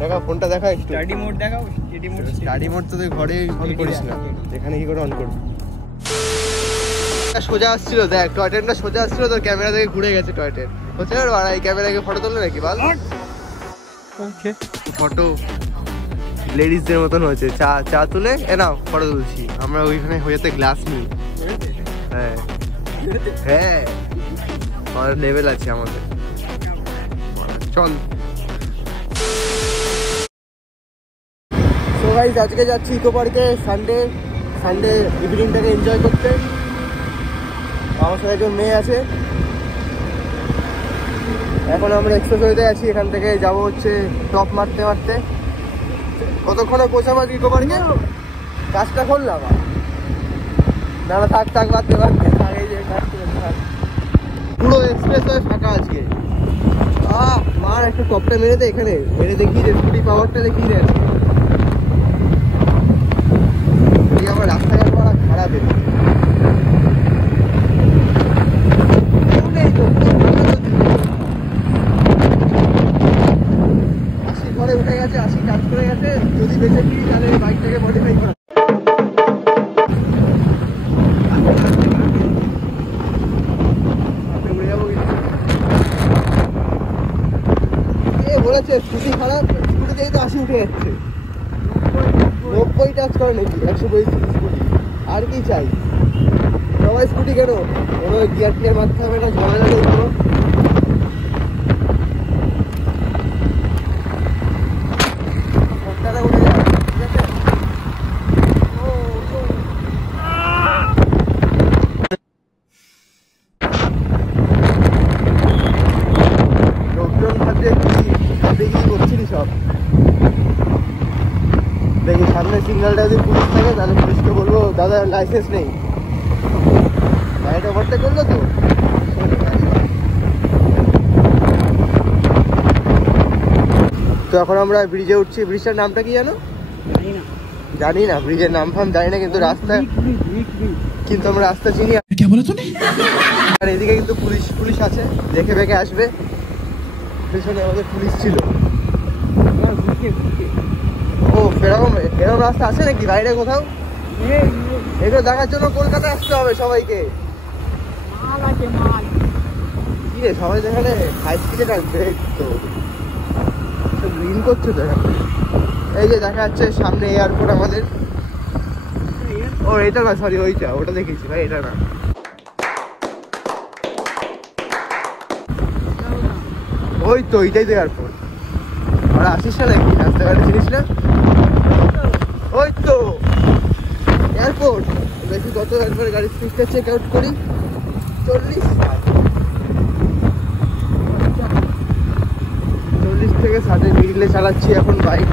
দেখা ফোনটা দেখা একটু স্টাডি মোড দেখাও। স্টাডি মোড তো তুই ঘরে অন করিস না, এখানে কি করে অন করবি? সোজা আসছিল দেখ, টয় ট্রেনটা সোজা আসছিল, তোর ক্যামেরা থেকে ঘুরে গেছে টয় ট্রেন। হচ্ছে না আর এই ক্যামেরাকে ফটো তুললে নাকি বল? ওকে ফটো লেডিসদের মতন হয়েছে। চা চা তুলে এ নাও ফটো তুলছি আমরা, ওইখানে হয়েতে গ্লাস নিই। হ্যাঁ হ্যাঁ আমাদের লেভেল আছে আমাদের। চল সো গাইস আজকে যাচ্ছি ইকো পার্কে সানডে ইভিনিংটাকে এনজয় করতে। আমার সাথে একজন মেয়ে আছে। এখন আমরা এক্সপ্রেসওয়েতে আছি, এখান থেকে যাবো হচ্ছে টপ মারতে মারতে। কতক্ষণে পৌঁছাবো ইকো পার্কে? কাজটা করলাম না না থাক থাক মারতে মারতে পুরো এক্সপ্রেসওয়ে ফাঁকা আজকে। মার একটা টপটা মেরে দে, এখানে মেরে দেখি রে, স্কুটি পাওয়ারটা দেখি রে। আমার রাস্তাঘাট মারা খারাপ এর ঘরে উঠে গেছে, 80 কাজ করে গেছে। যদি বেঁচে ফিরি তাহলে বাইকটাকে মডিফাই করা। বলেছে স্কুটি খারাপ, স্কুটিতেই তো 80 উঠে যাচ্ছে। 90 টাচ করে নাকি 120 স্কুটি, আর কি চাই? সবাই স্কুটি কেন, কোনো গিয়ার টিয়ার মারতে হবে না, ঝামেলা নেই কোনো। লোকজন ভাবছে কি করছিলি সব। দেখি সামনে সিগন্যালটা যদি পুলিশ থাকে তাহলে পুলিশকে বলবো দাদা লাইসেন্স নেই। গাড়িটা ওভারটেক করলো তো। তো এখন আমরা ব্রিজে উঠছি। ব্রিজটার নামটা কি জানো? জানি না, ব্রিজের নাম ফাম জানি না, কিন্তু রাস্তা কিন্তু আমরা রাস্তা চিনি। আর এদিকে কিন্তু পুলিশ আছে, দেখে বেঁকে আসবে। পেছনে আমাদের পুলিশ ছিল। ও এরকম রাস্তা আছে নাকি বাইরে কোথাও? এগুলো দেখার জন্য কলকাতায় আসতে হবে সবাইকে। কি রে সবাই এখানে হাই স্পিডে টানছে তো, গ্রিন করছে তো। এই যে দেখা যাচ্ছে সামনে এয়ারপোর্ট আমাদের। ও এটা না, সরি ওইটা, ওটা দেখেছি ভাই, এটা না। ওই তো এইটাই তো এয়ারপোর্ট। ওরা আসিস না নাকি রাস্তাঘাটে, চিনিস না? ওই তো এয়ারপোর্ট। দেখি কত একবার গাড়ি স্পিডটা চেক আউট করি। 40 থেকে 60 মিডিলে চালাচ্ছি এখন বাইক,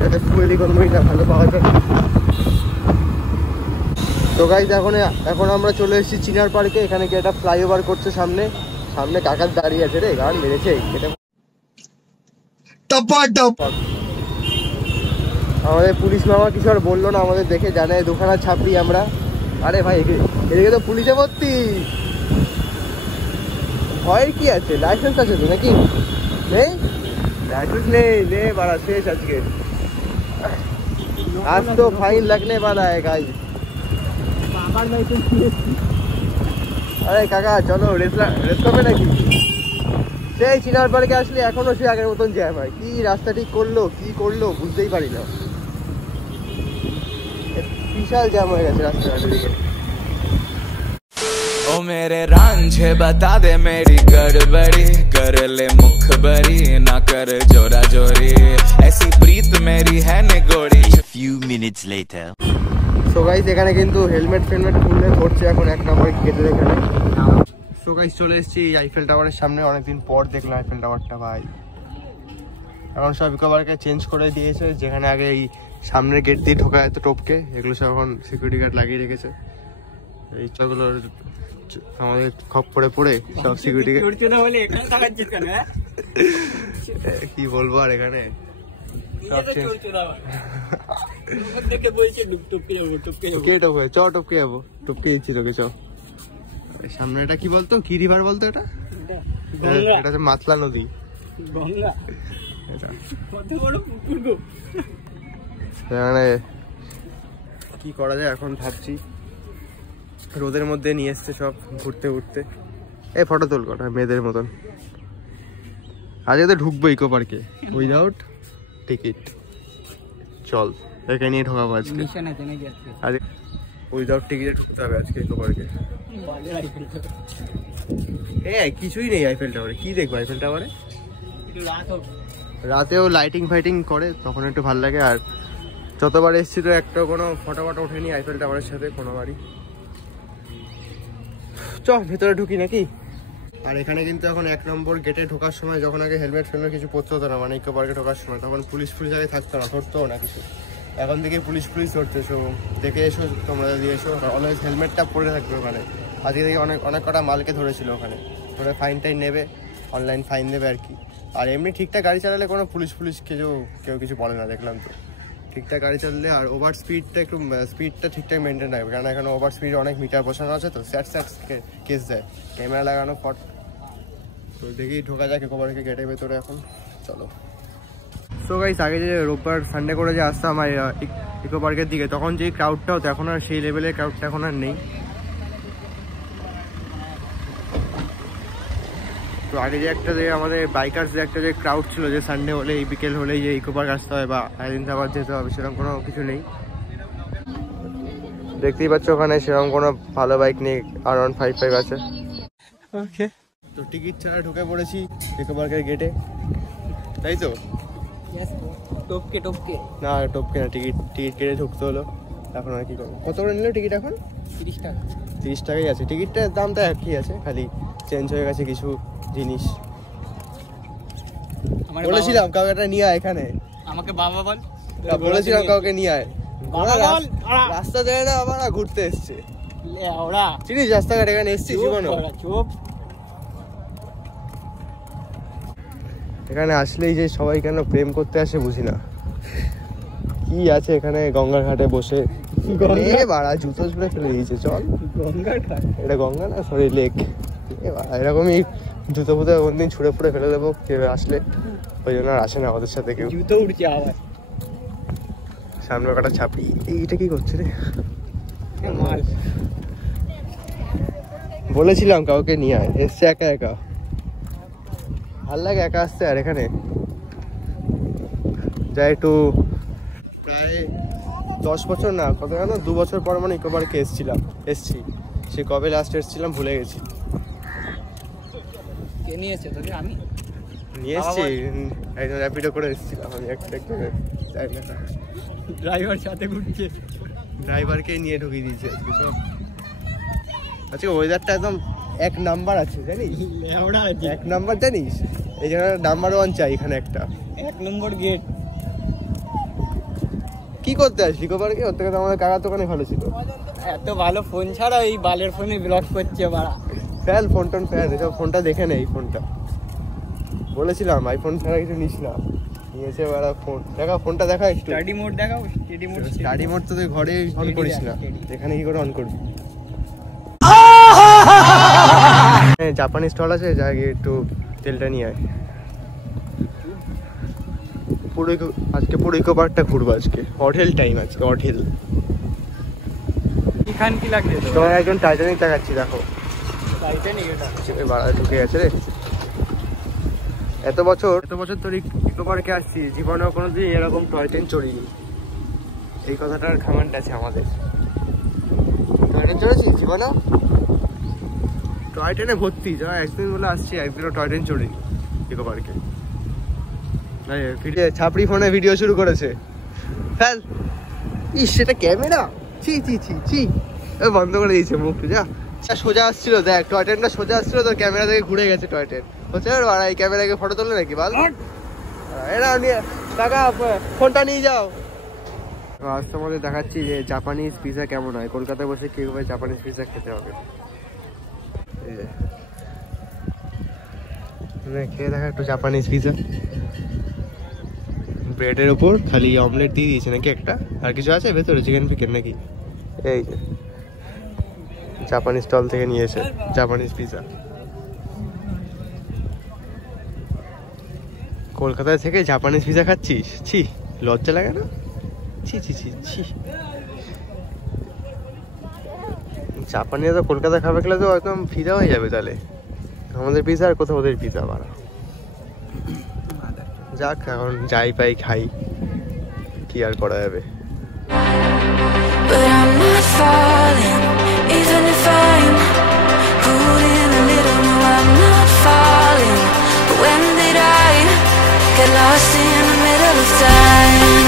যাতে ফুয়েল ইকোনমিটা ভালো পাওয়া যায়। তো গাইজ এখন আমরা চলে এসেছি চিনার পার্কে। এখানে কি একটা ফ্লাইওভার করছে সামনে কাকার দাঁড়িয়ে আছে রে, গান মেরেছে। আমাদের পুলিশ মামা কিছু আর বললো না, আমাদের দেখে জানে দুখানা ছাপড়ি আমরা। আরে ভাই এদিকে তো পুলিশে ভর্তি, ভয়ের কি আছে? লাইসেন্স আছে তো নাকি? নেই লাইসেন্স নেই, নে বাড়া শেষ আজকে। आज तो फाइन लगने वाला है गाइस। अरे কাকা চলো রেস করবে নাকি? সেই চিনার পার্কে আসলে এখনো সে আগের মতন জ্যাম হয়। কি রাস্তা ঠিক করলো বুঝতেই পারি না, বিশাল জ্যাম হয়ে গেছে রাস্তাঘাটের দিকে। ओ मेरे रांझे बता दे मेरी गड़बड़ी, कर ले मुखबरी ना कर जोरा जोरी, ऐसी प्रीत मेरी है निगोड़ी। few minutes later so guys এখানে কিন্তু হেলমেট খুললে ধরছে এখন 1 নম্বর গেটের এখানে। সো গাইস চলে এসেছি আইফেল টাওয়ারের সামনে, অনেকদিন পর দেখলাম আইফেল টাওয়ারটা ভাই। এখন সব ইকো পার্কে চেঞ্জ করে দিয়েছে, যেখানে আগে এই সামনের গেট দিয়ে ঢোকা যেত টোপকে, এগুলো সব এখন সিকিউরিটি গার্ড লাগিয়ে রেখেছে। এই চগুলো আমাদের খপ্পরে পড়ে সব সিকিউরিটি কি বলবো আর এখানে টপকে যাবো, টপকে দিচ্ছি তোকে। চ সামনে এটা কি বলতো, কি রিভার বলতো? এটা হচ্ছে মাতলা নদী। সেখানে কি করা যায় এখন ভাবছি। রোদের মধ্যে নিয়ে এসছে সব ঘুরতে ঘুরতে। এই ফটো তুল কটা মেয়েদের মতন। আজকে তো ঢুকবো ইকো পার্কে উইদাউট টিকিট। চল একে নিয়ে ঢোকাবো আজকে। আজকে উইদাউট টিকিটে ঢুকতে হবে আজকে ইকো পার্কে। কিছুই নেই আইফেল টাওয়ারে। কি দেখবো আইফেল টাওয়ারে? রাতেও লাইটিং ফাইটিং করে, তখন একটু ভালো লাগে। আর যতবার এসছি তো একটা কোনো ফটো ফটো ওঠেনি আইফেল টাওয়ারের সাথে কোনোবারই। চ ভেতরে ঢুকি নাকি? আর এখানে কিন্তু এখন 1 নম্বর গেটে ঢোকার সময়, যখন আগে হেলমেট ফেলমেট কিছু পরতে হতো না, মানে ইকো পার্কে ঢোকার সময়, তখন পুলিশ আগে থাকতো না, ধরতো না কিছু। এখন থেকে পুলিশ ধরতে এসো, দেখে এসো, তোমরা যদি এসো অলওয়েজ হেলমেটটা পরে থাকবে ওখানে। আজকে থেকে অনেক কটা মালকে ধরেছিল ওখানে, ওরা ফাইন টাইন নেবে, অনলাইন ফাইন দেবে আর কি। আর এমনি ঠিকঠাক গাড়ি চালালে কোনো পুলিশ কেউ কিছু বলে না, দেখলাম তো। ঠিকঠাক গাড়ি চালালে আর ওভার স্পিডটা ঠিকঠাক মেনটেন রাখবে, কারণ এখানে ওভার স্পিডে অনেক মিটার বসানো আছে তো, স্যাট কেস দেয়, ক্যামেরা লাগানো ফট। তো দেখি ঢোকা যাক ইকো পার্কে গেটের ভেতরে এখন। চলো। সো গাইস, আগে যে রোববার সানডে করে যে আসতাম ইকো পার্কের দিকে, তখন যেই ক্রাউডটা হতো, এখন আর সেই লেভেলের ক্রাউডটা এখন আর নেই। তো আগে যে আমাদের বাইকার্স যে একটা যে ক্রাউড ছিল, যে সানডে হলে এই বিকেল হলেই যে ইকো পার্ক আসতে হয় বা হায়দ্রাবাদ যেতে হবে, সেরকম কোনো কিছু নেই। দেখতেই পাচ্ছ ওখানে সেরকম কোনো ভালো বাইক নেই, R155 আছে। ওকে, তো টিকিট ছাড়া ঢুকে পড়েছি ইকো পার্কের গেটে, তাই তো? না টপকে না, টিকিট কেটে ঢুকতে হলো। এখন আর কি করবো? কত করে নিল টিকিট এখন? 30 টাকা। 30 টাকাই আছে। টিকিটটার দামটা একই আছে, খালি চেঞ্জ হয়ে গেছে কিছু জিনিস। বলেছিলাম কাউকে একটা নিয়ে আয় এখানে। আমাকে বাবা বল। বলেছিলাম কাউকে নিয়ে আয়। রাস্তা দেয় না, আবার ঘুরতে এসছে। চিনিস রাস্তাঘাট এখানে এসছি জীবনে? এখানে আসলেই যে সবাই কেন প্রেম করতে আসে বুঝি না। কি আছে এখানে গঙ্গার ঘাটে বসে? বাড়া জুতো ছুড়ে ফেলে দিয়েছে। চল, এটা গঙ্গা না, সরি লেক। এরকমই জুতো ফুতো কোনদিন ছুঁড়ে ফুড়ে ফেলে দেবো কেউ আসলে, ওই জন্য আর আসে না আমাদের সাথে কেউ। জুতো উঠছে আবার। সামনে কাটা ছাপড়ি। এইটা কি করছে রে? বলেছিলাম কাউকে নিয়ে আয়, এসছে একা একা। ভাল লাগে একা আসতে। আর এখানে যাই একটু, প্রায় 10 বছর না, কত জানো, 2 বছর পর মানে ইকো পার্কে এসছি। সে কবে লাস্ট এসেছিলাম ভুলে গেছি। নিয়ে এসছি, একদম র্যাপিডো করে এসেছিলাম আমি। ড্রাইভার সাথে ঘুরছে, ড্রাইভারকেই নিয়ে ঢুকিয়ে দিয়েছে আজকে সব। আজকে ওয়েদারটা একদম 1 নাম্বার আছে, জানিস? 1 নাম্বার, জানিস? এই জায়গাটা নাম্বার 1 চাই এখানে একটা 1 নম্বর গেট। কি করতে আসলি ইকো পার্কে? ওর থেকে তো আমাদের কাকার দোকানে ভালো ছিল। এত ভালো ফোন ছাড়া এই বালের ফোনে ব্লগ করছে বাড়া। ফোন এসব ফোনটা দেখে নেই। ফোনটা বলেছিলাম আইফোন ছাড়া কিছু নিস না, নিয়েছে বাড়া ফোন। দেখা ফোনটা দেখা একটু। স্টাডি মোড দেখাও। স্টাডি মোড তো তুই ঘরে অন করিস না, এখানে কি করে অন করবি? জাপানি স্টল আছে, যা গিয়ে একটু তেলটা নিয়ে আয়। আজকে পুরো ইকো পার্কটা ঘুরবো আজকে। অঢেল টাইম আজকে, অঢেল। এখান কি লাগছে তোমার একজন টাইটানিক দেখাচ্ছি, দেখো। টাইটানিক এটা বাড়া ঢুকে গেছে রে। এত বছর তোর ইকো পার্কে আসছি, জীবনেও কোনোদিন এরকম টয় ট্রেন চড়িনি। এই কথাটার খামান্ড আছে আমাদের। টয় ট্রেন চড়েছি জীবনেও? টয় ট্রেনে ভর্তি, যারা একদিন বলে আসছি, একদিনও টয় ট্রেন চড়িনি ইকো পার্কে। ছাপড়ি ফোনে ভিডিও শুরু করেছে। ফেল। ইস, সেটা ক্যামেরা। ছি বন্ধ করে দিয়েছে মুখ। যা সোজা আসছিল, দেখ টয় ট্রেনটা সোজা আসছিল, তোর ক্যামেরা থেকে ঘুরে গেছে টয় ট্রেন। হচ্ছে এই ক্যামেরাকে ফটো তোলে নাকি বল? এরা নিয়ে টাকা, ফোনটা নিয়ে যাও। আজ তোমাদের দেখাচ্ছি যে জাপানিজ পিৎজা কেমন হয়। কলকাতায় বসে কিভাবে জাপানিজ পিৎজা খেতে হবে খেয়ে দেখা একটু জাপানিজ পিৎজা। ব্রেডের উপর খালি অমলেট দিয়ে দিয়েছে নাকি একটা, আর কিছু আছে ভেতরে? চিকেন ফিকেন নাকি? এই যে জাপানিজ স্টল থেকে নিয়েছে জাপানিজ পিৎজা। কলকাতায় থেকে জাপানিজ পিজা খাচ্ছিস? ছি, লজ্জা লাগে না? ছি ছি ছি ছি। জাপানিরা তো কলকাতা খাবে খেলে তো একদম ফিদা হয়ে যাবে। তাহলে আমাদের পিজা আর কোথাও ওদের পিজা বাড়া। যাক, এখন যাই পাই খাই, কি আর করা যাবে। But I'm not falling, even if I'm holding a little. No, I'm not falling. But when did I get lost in the middle of time?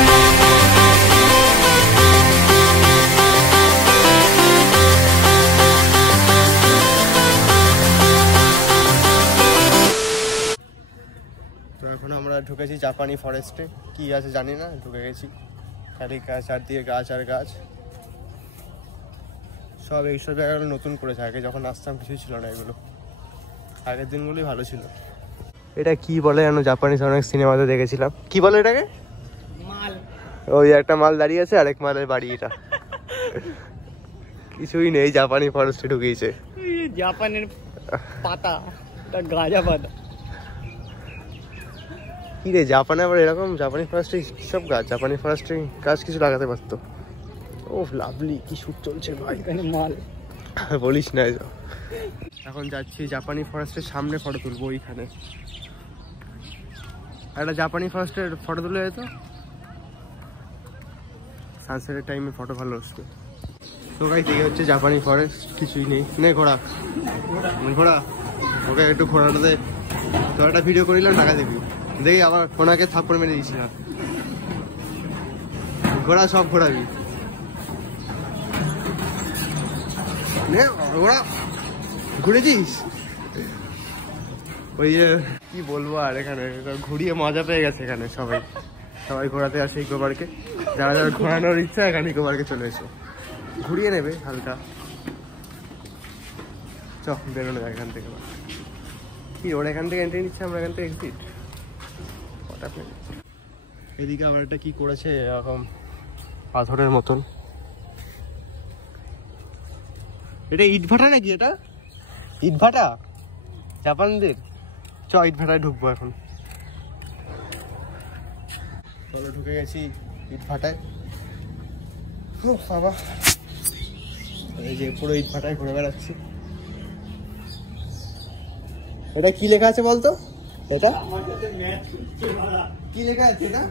তো এখন আমরা ঢুকেছি জাপানি ফরেস্টে। কি আছে জানি না, ঢুকে গেছি। খালি গাছ, চারদিকে গাছ আর গাছ। সব এইসব জায়গাগুলো নতুন করেছে, আগে যখন আসতাম কিছুই ছিল না এগুলো। আগের দিনগুলোই ভালো ছিল। এটা কি বলে জানো, জাপানিজ অনেক সিনেমাতে দেখেছিলাম। কি বলে এটাকে? মাল। ওই একটা মাল দাঁড়িয়ে আছে, আরেক মালের বাড়ি। এটা কিছুই নেই, জাপানি ফরেস্টে ঢুকিয়েছে। জাপানের পাতা, গাঁজা পাতা। কি রে, জাপানে আবার এরকম জাপানি ফরেস্টে সব গাছ, জাপানি ফরেস্টে গাছ কিছু লাগাতে পারতো। ও লাভলি, কি শুট চলছে ভাই, মাল বলিস না। এখন যাচ্ছি জাপানি ফরেস্টের সামনে ফটো তুলবো। ওইখানে একটা জাপানি ফরেস্টের ফটো তুলে যেত, সানসেটের টাইমে ফটো ভালো আসবে। তো গাইস, এই হচ্ছে জাপানি ফরেস্ট। কিছুই নেই। নে ঘোড়া, ঘোড়া, ওকে একটু ঘোড়াটাতে তো একটা ভিডিও করিলাম, টাকা দিবি। দেখি আবার ওনাকে থাপ্পড় মেরে দিয়েছি না। ঘোড়া সব ঘোরাবি। ঘোড়া ঘুরেছিস? ওই যে কি বলবো আর, এখানে ঘুরিয়ে মজা পেয়ে গেছে। এখানে সবাই সবাই ঘোরাতে আসে ইকো পার্কে। যারা যারা ঘোরানোর ইচ্ছা এখানে ইকো পার্কে চলে এসো, ঘুরিয়ে নেবে হালকা। চ বেরোনো যায় এখান থেকে। কি ওরা এখান থেকে এন্ট্রি নিচ্ছে, আমরা এখান থেকে এক্সিট। এদিকে আবার এটা কি করেছে এরকম পাথরের মতন। এটা ইট ভাটা নাকি? এটা ইট ভাটা জাপানদের। চ ইট ভাটায় ঢুকবো এখন। চলো, ঢুকে গেছি ইট ভাটায়। বাবা, এই যে পুরো ইট ভাটায় ঘুরে বেড়াচ্ছি। এটা কি লেখা আছে বলতো? এটা কি লেখা আছে? এটা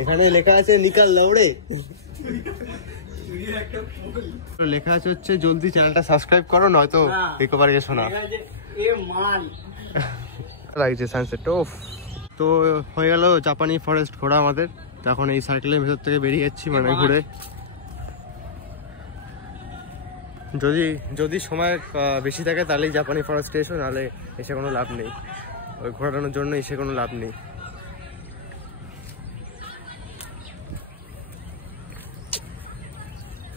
এখানে লেখা আছে নিকাল লাউড়ে। লেখা আছে হচ্ছে জলদি চ্যানেলটা সাবস্ক্রাইব করো, নয়তো ইকো পার্কে শোনা। লাগছে সানসেট। ওফ, তো হয়ে গেল জাপানি ফরেস্ট ঘোরা আমাদের। এখন এই সার্কেলের ভেতর থেকে বেরিয়ে যাচ্ছি, মানে ঘুরে। যদি সময় বেশি থাকে তাহলেই জাপানি ফরেস্টে এসো, নাহলে এসে কোনো লাভ নেই। ওই ঘোরানোর জন্য এসে কোনো লাভ নেই।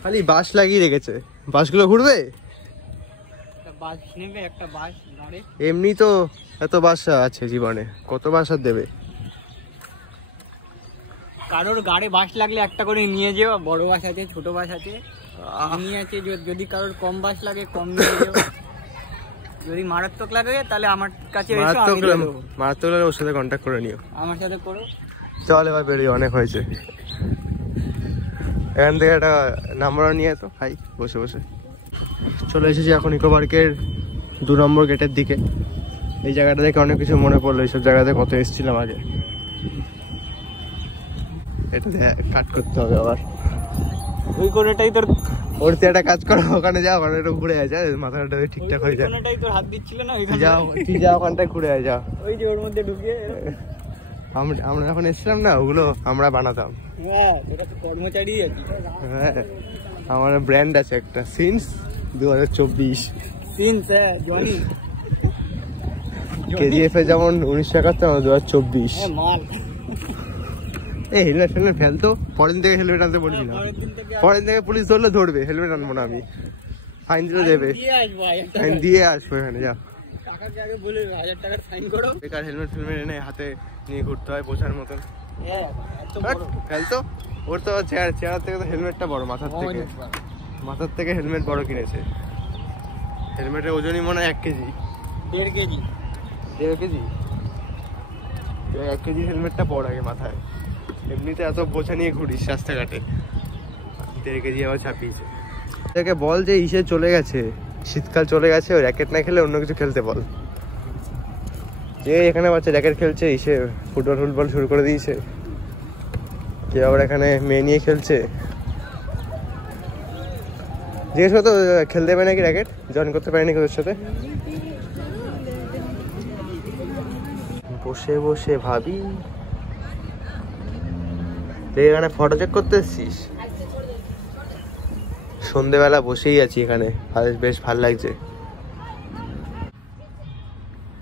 খালি বাস লাগিয়ে রেখেছে, বাসগুলো ঘুরবে। এমনি তো এত বাস আছে জীবনে, কত বাস আর দেবে। কারোর গাড়ি বাস লাগলে একটা করে নিয়ে যেও। বড় বাস আছে, ছোট বাস আছে, নিয়ে আছে। যদি কারোর কম বাস লাগে কম নিয়ে যেও। যদি মারাত্মক লাগে তাহলে আমার কাছে মারাত্মক ওর সাথে কন্ট্যাক্ট করে নিও, আমার সাথে করো। চল এবার বেরিয়ে, অনেক হয়েছে। এখান থেকে একটা নাম্বার নিয়ে তো খাই বসে বসে। চলে এসেছি এখন ইকো পার্কের 2 নম্বর গেটের দিকে। এই জায়গাটা দেখে অনেক কিছু মনে পড়লো, এইসব জায়গাতে কত এসেছিলাম আগে। এটা কাট করতে হবে আবার। ওই কোণেটাই তোর, ওর একটা কাজ করো, ওখানে যাও, ওখানে একটু ঘুরে যায়, মাথাটা ঠিকঠাক হয়ে যায়। কোণেটাই তোর হাত দিচ্ছিল না, ওইখানে যাও, তুই যা ওখানটায় ঘুরে যাও। ওই যে ওর মধ্যে ঢুকে আমরা যখন এসেছিলাম না, ওগুলো আমরা বানাতাম। হ্যাঁ, তোরা তো কর্মচারী আছিস। হ্যাঁ, আমার ব্র্যান্ড আছে একটা, সিন্স 2024। সিন্স জনি কেজিএফ এ যেমন 1971, আমার 2024। মাল। এই হেলমেট ফেলতো, পরের থেকে হেলমেট আনতে বলছিল। পরের থেকে পুলিশ ধরলে ধরবে, হেলমেট আনবো না আমি, ফাইন দিতে দেবে। ফাইন দিয়ে আসবো এখানে, যা বেকার হেলমেট এনে হাতে নিয়ে ঘুরতে হয় বোঝার মতন। ফেলতো, ওর তো চেহারা থেকে তো হেলমেটটা বড়, মাথার থেকে হেলমেট বড় কিনেছে। হেলমেটের ওজনই মনে হয় 1 কেজি, 1.5 কেজি। 1.5 কেজি। 1 কেজি হেলমেটটা পর আগে মাথায়, এমনিতে এত বোঝা নিয়ে ঘুরিস রাস্তাঘাটে, 1.5 কেজি আবার চাপিয়েছে। তাকে বল যে ইসে চলে গেছে, শীতকাল চলে গেছে, ওই র্যাকেট না খেলে অন্য কিছু খেলতে বল। যে এখানে বাচ্চা র্যাকেট খেলছে, ইসে ফুটবল শুরু করে দিয়েছে, কেউ আবার এখানে মেয়ে নিয়ে খেলছে। জিজ্ঞেস করতো খেলতে পারে নাকি, র্যাকেট জয়েন করতে পারেনি ওদের সাথে। বসে বসে ভাবি এখানে ফটো চেক করতে এসছিস? সন্ধেবেলা বসেই আছি এখানে, বেশ ভালো লাগছে।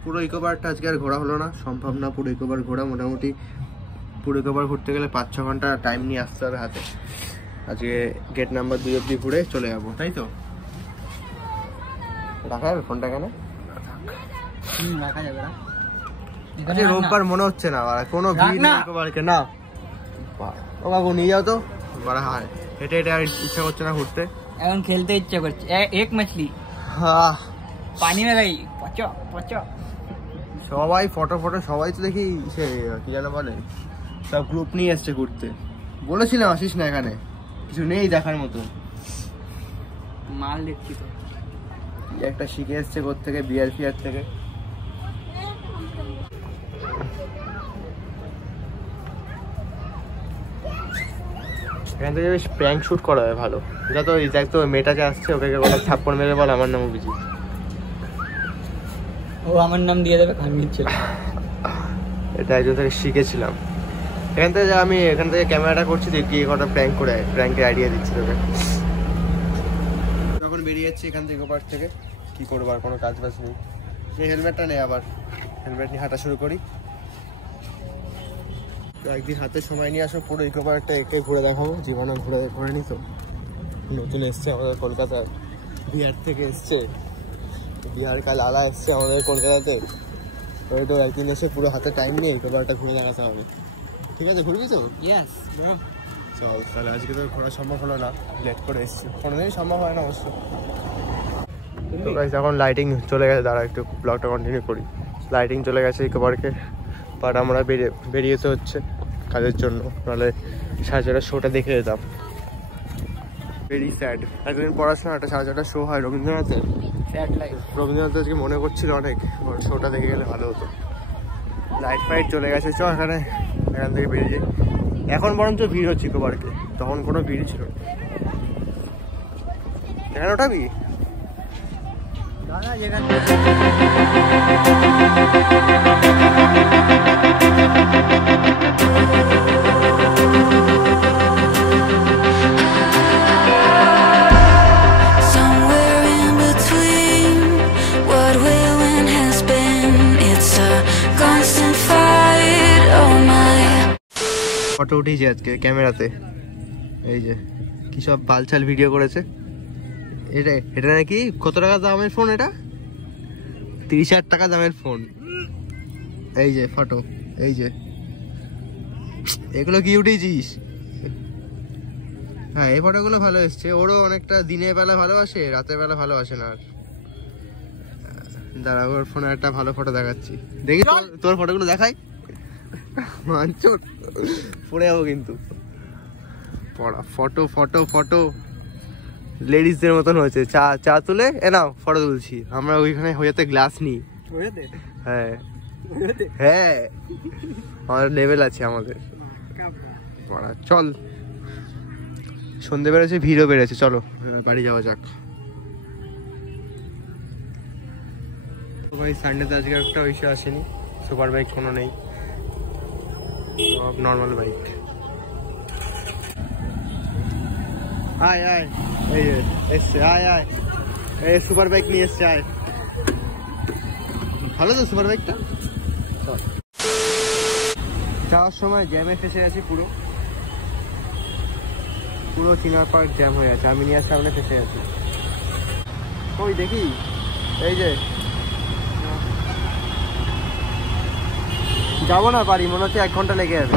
পুরো ইকো পার্কটা আজকে আর ঘোরা হলো না, সম্ভব না পুরো ইকো পার্ক ঘোরা। মোটামুটি পুরো ইকো পার্ক ঘুরতে গেলে 5-6 ঘন্টা টাইম নিয়ে আসতে হবে হাতে। আজকে গেট নাম্বার 2 অব্দি ঘুরে চলে যাবো, তাই তো? রাখা যাবে ফোনটা কেন? রাখা যাবে না, আজকে রোববার মনে হচ্ছে না, কোনো ভিড় নেই ইকো পার্কে। না ও কাকু নিয়ে যাও তো, বড় হায় হেঁটে হেঁটে আর ইচ্ছা করছে না ঘুরতে, এখন খেলতে ইচ্ছা করছে। এক মাছলি পানি মে গাই পচো পচো। সবাই ফটো সবাই তো দেখি সে কি যেন বলে, সব গ্রুপ নিয়ে এসছে ঘুরতে। বলেছিলাম আসিস না, এখানে কিছু নেই দেখার মতো। মাল দেখছি তো, একটা শিখে এসছে কোত্থেকে, বিআরপিআর থেকে। এখান থেকে বেশ প্র্যাঙ্ক শুট করা হয় ভালো। যত দেখ তো মেয়েটা যে আসছে, ওকে কোনো থাপ্পড় মেরে বল আমার নাম অভিজিৎ, ও আমার নাম দিয়ে দেবে খানগির ছিল। এটা একজন থেকে শিখেছিলাম। এখান থেকে ক্যামেরাটা করছি, দেখি কটা প্র্যাঙ্ক করে, প্র্যাঙ্কের আইডিয়া দিচ্ছি তোকে। যখন বেরিয়ে যাচ্ছি এখান থেকে পার্ক থেকে, কি করবো আর কোনো কাজ বাজ নেই। এই হেলমেটটা নেই, আবার হেলমেট নিয়ে হাঁটা শুরু করি। তো একদিন হাতে সময় নিয়ে আসো, পুরো ইকো পার্কটা একে ঘুরে দেখাবো। জীবনে ঘুরে নি তো, নতুন এসছে আমাদের কলকাতার, বিহার থেকে এসছে, বিহার কাল আলা এসছে আমাদের কলকাতাতে। ওই তো একদিন এসে পুরো হাতে টাইম নিয়ে ইকো পার্কটা ঘুরে দেখাতে হবে। ঠিক আছে, ঘুরবি তো? Yes bro. চল তাহলে, আজকে তো ঘোরা সম্ভব হলো না, লেট করে এসেছি, কোনোদিনই সম্ভব হয় না অবশ্য। তো গাইস এখন লাইটিং চলে গেছে, দাঁড়া একটু ব্লগটা কন্টিনিউ করি। লাইটিং চলে গেছে ইকো পার্কে, বাট আমরা বেরিয়েতে হচ্ছে কাজের জন্য, নাহলে 4:30 শোটা দেখে যেতাম। ভেরি স্যাড, এতদিন পড়াশোনা, একটা 4:30 শো হয় রবীন্দ্রনাথের। Sad life. রবীন্দ্রনাথ আজকে মনে করছিল অনেক, শোটা দেখে গেলে ভালো হতো। লাইট ফাইট চলে গেছে, চ এখান থেকে বেরিয়ে যাই। এখন বরঞ্চ ভিড় হচ্ছে ইকো পার্কে, তখন কোনো ভিড় ছিল না। এখানে ওঠাবি? দাদা যেখানে Somewhere in between what will and has been, it's a constant fight, oh my. Photo উঠেছি আজকে ক্যামেরাতে, এই যে কি সব বালচাল ভিডিও করেছে। এটা নাকি কত টাকা দামের ফোন? এটা 30,000 টাকা দামের ফোন। এই যে ফটো, এই যে এগুলো কি উঠেছিস? হ্যাঁ এই ফটোগুলো ভালো এসছে। ওরও অনেকটা দিনের বেলা ভালোবাসে, রাতের বেলা ভালোবাসে না। আর দাঁড়া, ওর ফোনে একটা ভালো ফটো দেখাচ্ছি, দেখি তোর ফটোগুলো দেখাই। মানচুর পড়ে যাবো কিন্তু। পড়া ফটো ফটো ফটো লেডিসদের মতন হয়েছে। চা তুলে এ নাও ফটো তুলছি আমরা, ওইখানে হয়েতে গ্লাস নিই। হ্যাঁ হ্যাঁ, আমাদের লেভেল আছে আমাদের। পড়া চল, সন্ধে বেড়েছে, ভিড়ও বেড়েছে, চলো বাড়ি যাওয়া যাক। ভাই সানডেতে আজকে একটা ইস্যু আসেনি, সুপার বাইক কোনো নেই, সব নর্মাল বাইক। আয় আয়, এই এসছে, আয় আয়, এই সুপার বাইক নিয়ে এসছে, আয়। ভালো তো সুপার বাইকটা। যাওয়ার সময় জ্যামে ফেসে গেছি, পুরো চিনার পার্ক জ্যাম হয়ে গেছে। আমি নিয়ে সামনে ফেসে গেছি। ওই দেখি, এই যে যাবো না পারি, মনে হচ্ছে 1 ঘন্টা লেগে যাবে।